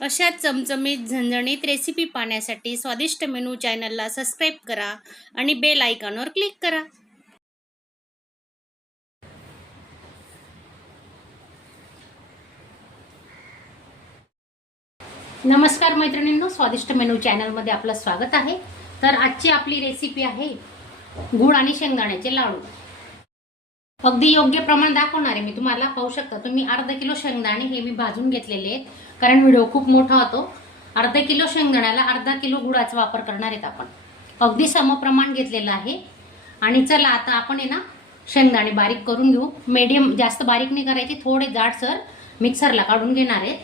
अशा चमचमीत झणझणीत रेसिपी पाहण्यासाठी स्वादिष्ट मेनू चॅनलला सबस्क्राईब करा आणि बेल आयकॉनवर क्लिक करा. नमस्कार मैत्रिणींनो, स्वादिष्ट मेनू चॅनलमध्ये आपलं स्वागत आहे. तर आजची आपली रेसिपी आहे गूळ आणि शेंगदाण्याचे लाडू. अगदी योग्य प्रमाण दाखवणार आहे मी तुम्हाला. पाहू शकता तुम्ही अर्धा किलो शेंगदाणे हे मी भाजून घेतलेले आहेत, कारण व्हिडिओ खूप मोठा होतो. अर्धा किलो शेंगदाण्याला अर्धा किलो गुळाचा वापर करणार आहेत आपण. अगदी समप्रमाण घेतलेलं आहे. आणि चला आता आपण आहे ना शेंगदाणे बारीक करून घेऊ. मीडियम, जास्त बारीक नाही करायचे, थोडे जाडसर मिक्सरला काढून घेणार आहेत.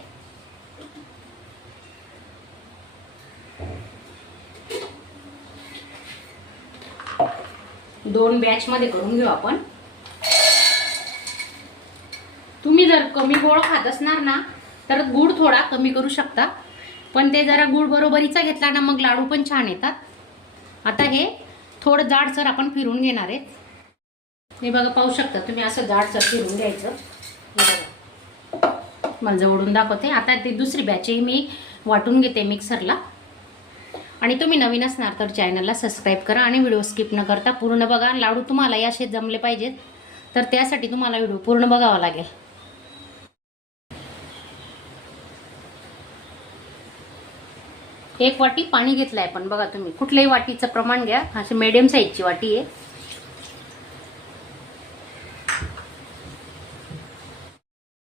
दोन बॅच मध्ये करून घेऊ आपण. तुम्ही जर कमी गोड खात असणार ना तर गुळ थोडा कमी करू शकता, पण ते जरा गुळ बरोबरीचा घेतला ना मग लाडू पण छान येतात. आता हे थोडं जाडसर आपण फिरून घेणार आहे. हे बघा, पाहू शकता तुम्ही, असं जाडसर फिरून घ्यायचं. मला जवळून दाखवते. आता ते दुसरी बॅचही मी वाटून घेते मिक्सरला. आणि तुम्ही नवीन असणार तर चॅनलला सबस्क्राईब करा आणि व्हिडिओ स्किप न करता पूर्ण बघा. लाडू तुम्हाला या असे जमले पाहिजेत तर त्यासाठी तुम्हाला व्हिडिओ पूर्ण बघावा लागेल. एक वाटी पाणी घेतलंय आपण. बघा तुम्ही कुठल्याही वाटीचं प्रमाण घ्या. अशी मीडियम साईजची वाटी आहे.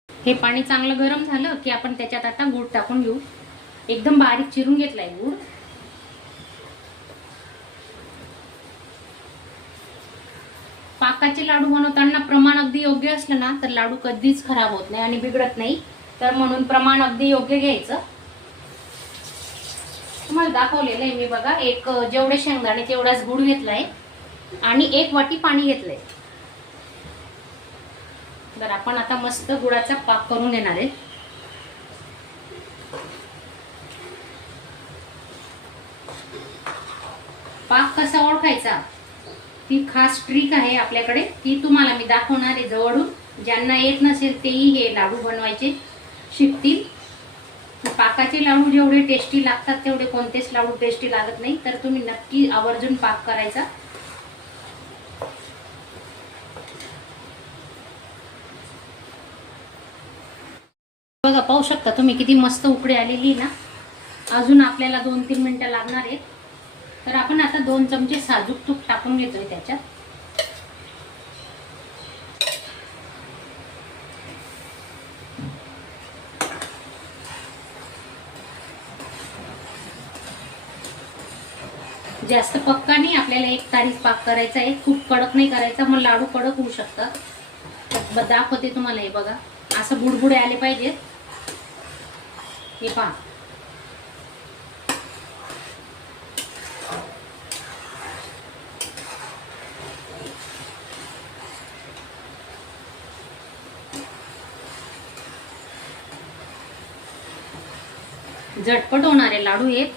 हे पाणी चांगलं गरम झालं की आपण त्याच्यात आता गूळ टाकून घेऊ. एकदम बारीक चिरून घेतलाय गूळ. पाकाचे लाडू बनवताना प्रमाण अगदी योग्य असलं ना तर लाडू कधीच खराब होत नाही आणि बिघडत नाही. तर म्हणून प्रमाण अगदी योग्य घ्यायचं. तुम्हाला दाखवलेलं आहे मी. बघा, एक जेवढे शेंगदाणे तेवढाच गूळ घेतलाय आणि एक वाटी पाणी घेतलंय. तर आपण आता मस्त गुळाचा पाक करून घेणार आहे. पाक कसा ओळखायचा ती खास ट्रिक आहे आपल्याकडे, ती तुम्हाला मी दाखवणार आहे जवळून. ज्यांना येत नसेल तेही हे लाडू बनवायचे शिकतील. पाकाचे लाडू जेवढे टेस्टी लागतात तेवढे कोणतेच लाडू टेस्टी लागत नाही. तर तुम्ही नक्की आवर्जून पाक करायचा. बघा, पाहू शकता तुम्ही किती मस्त उकळी आलेली ना. अजून आपल्याला 2-3 मिनिटं लागणार आहेत. तर आपण आता 2 चमचे साजूक तूप टाकून घेतोय त्याच्यात. जास्त पक्का नाही, आपल्याला एक तारीच पाक करायचा आहे. खूप कडक नाही करायचा, मग लाडू कडक होऊ शकतात. तर दाखवते तुम्हाला. हे बघा, असं बुडबुडे आले पाहिजेत. हे पहा, झटपट होणारे लाडू आहेत.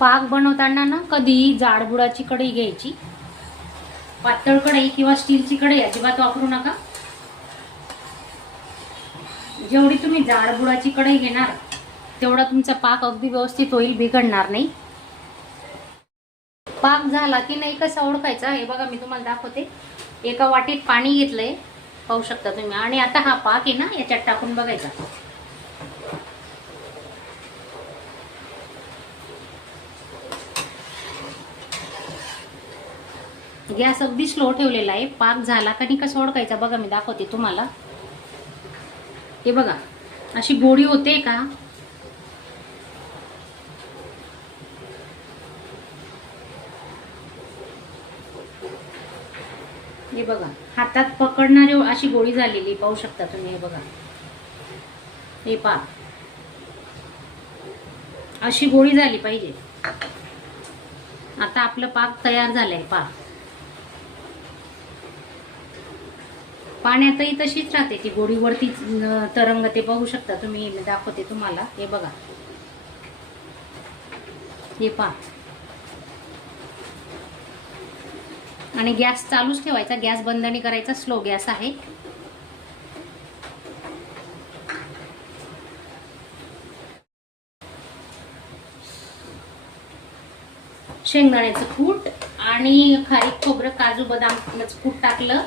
पाक बनवताना ना कधी जाड बुडाची कढई घ्यायची. पातळ कढई किंवा स्टीलची कढई अजिबात वापरू नका. जेवढी तुम्ही जाड बुडाची कढई घेणार तेवढा तुमचा पाक अगदी व्यवस्थित होईल, बिघडणार नाही. पाक झाला की नाही कसा ओळखायचा हे बघा, मी तुम्हाला दाखवते. एका वाटीत पाणी घेतलंय, पाहू शकता तुम्ही. आणि आता हा पाक आहे ना याच्यात टाकून बघायचा. गॅस अगदी स्लो ठेवलेला आहे. पाक झाला का नाही कसं ओळखायचा बघा, मी दाखवते तुम्हाला. हे बघा, अशी गोळी होते का. हे बघा, हातात पकडणारी अशी गोळी झालेली, पाहू शकता तुम्ही. हे बघा, हे पाक अशी गोळी झाली पाहिजे. आता आपलं पाक तयार झालंय. पाक पाण्यातही तशीच राहते ती गोळीवरती तरंगते, पाहू शकता तुम्ही. मी दाखवते तुम्हाला. हे बघा, हे पाक आणि गॅस चालूच ठेवायचा, गॅस बंद नाही करायचा, स्लो गॅस आहे. शेंगदाण्याचं कूट आणि खारीक, खोबरं, काजू, बदामचं कूट टाकलं.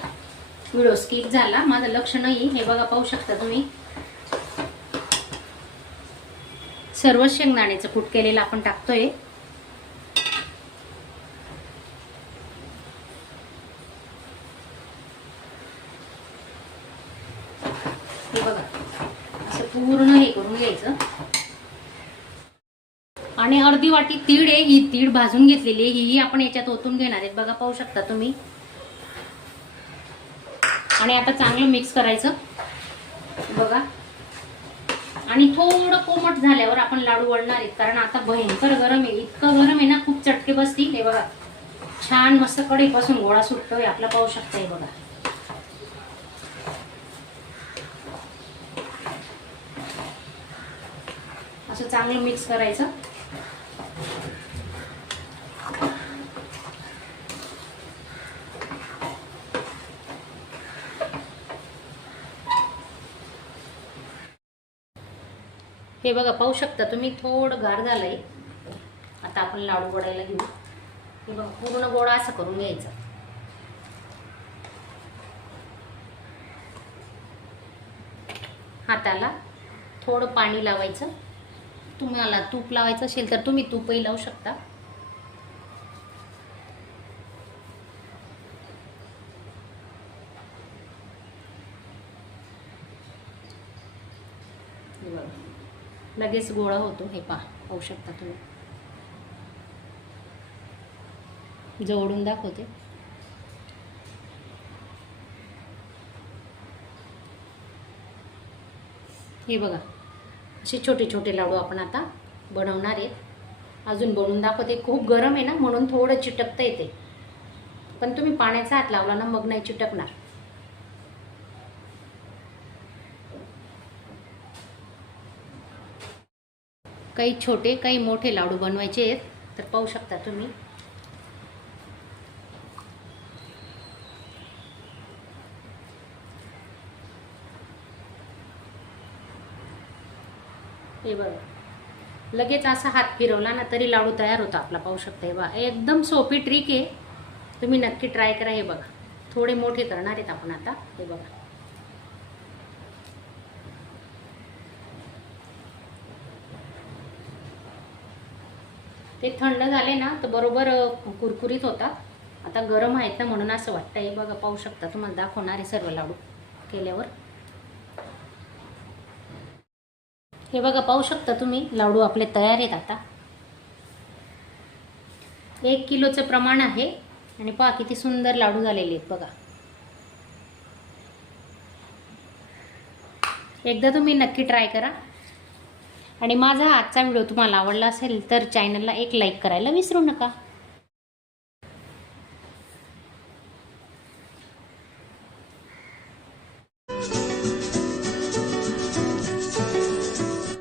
व्हिडिओ स्किप झाला, माझं लक्ष नाही. हे बघा, पाहू शकता तुम्ही. सर्व शेंगदाण्याचं कूट केलेलं आपण टाकतोय. हे बघा, असं पूर्ण हे करून घ्यायचं. आणि अर्धी वाटी तीळ आहे, ही तीळ भाजून घेतलेली आहे, ही आपण याच्यात ओतून घेणार आहेत. बघा, पाहू शकता तुम्ही. आणि आता चांगलं मिक्स करायचं. बघा, आणि थोडं कोमट झाल्यावर आपण लाडू वळणार आहेत, कारण आता भयंकर गरम आहे. इतकं गरम आहे ना, खूप चटके बसतील. हे बघा, छान मस्त कढईपासून गोळा सुटतोय आपला, पाहू शकता. हे बघा, असं चांगलं मिक्स करायचं. हे बघा, पाहू शकता तुम्ही, थोडं गार झालंय. आता आपण लाडू वडायला घेऊ. हे बघा, पूर्ण गोळा असं करून घ्यायचा. हाताला थोडं पाणी लावायचं. तुम्हाला तूप लावायचं असेल तर तुम्ही तूपही लावू शकता. लगेच गोळा होतो. हे पहा, पाहू शकता तुम्ही. जवळून दाखवते. हे बघा, असे छोटे छोटे लाडू आपण आता बनवणार आहेत. अजून बनवून दाखवते. खूप गरम आहे ना, म्हणून थोडं चिटकता येते, पण तुम्ही पाण्याचा हात लावला ना, मग नाही चिटकणार. काही छोटे काही मोठे लाडू बनवायचे आहेत, तर पाहू शकता तुम्ही. हे बघा, लगेच असा हात फिरवला ना तरी लाडू तयार होता आपला, पाहू शकता. हे बघा, एकदम सोपी ट्रिक आहे, तुम्ही नक्की ट्राय करा. हे बघा, थोडे मोठे करणार आहेत आपण आता. हे बघा, ते थंड झाले ना तर बरोबर कुरकुरीत होतात. आता गरम आहेत ना, म्हणून असं वाटतं. हे बघा, पाहू शकता, तुम्हाला दाखवणार आहे सर्व लाडू केल्यावर. हे बघा, पाहू शकता तुम्ही, लाडू आपले तयार आहेत. आता 1 किलोचं प्रमाण आहे. आणि पहा किती सुंदर लाडू झालेले आहेत. बघा, एकदा तुम्ही नक्की ट्राय करा. आणि माझा आजचा व्हिडिओ तुम्हाला आवडला असेल तर चॅनलला एक लाईक करायला विसरू नका.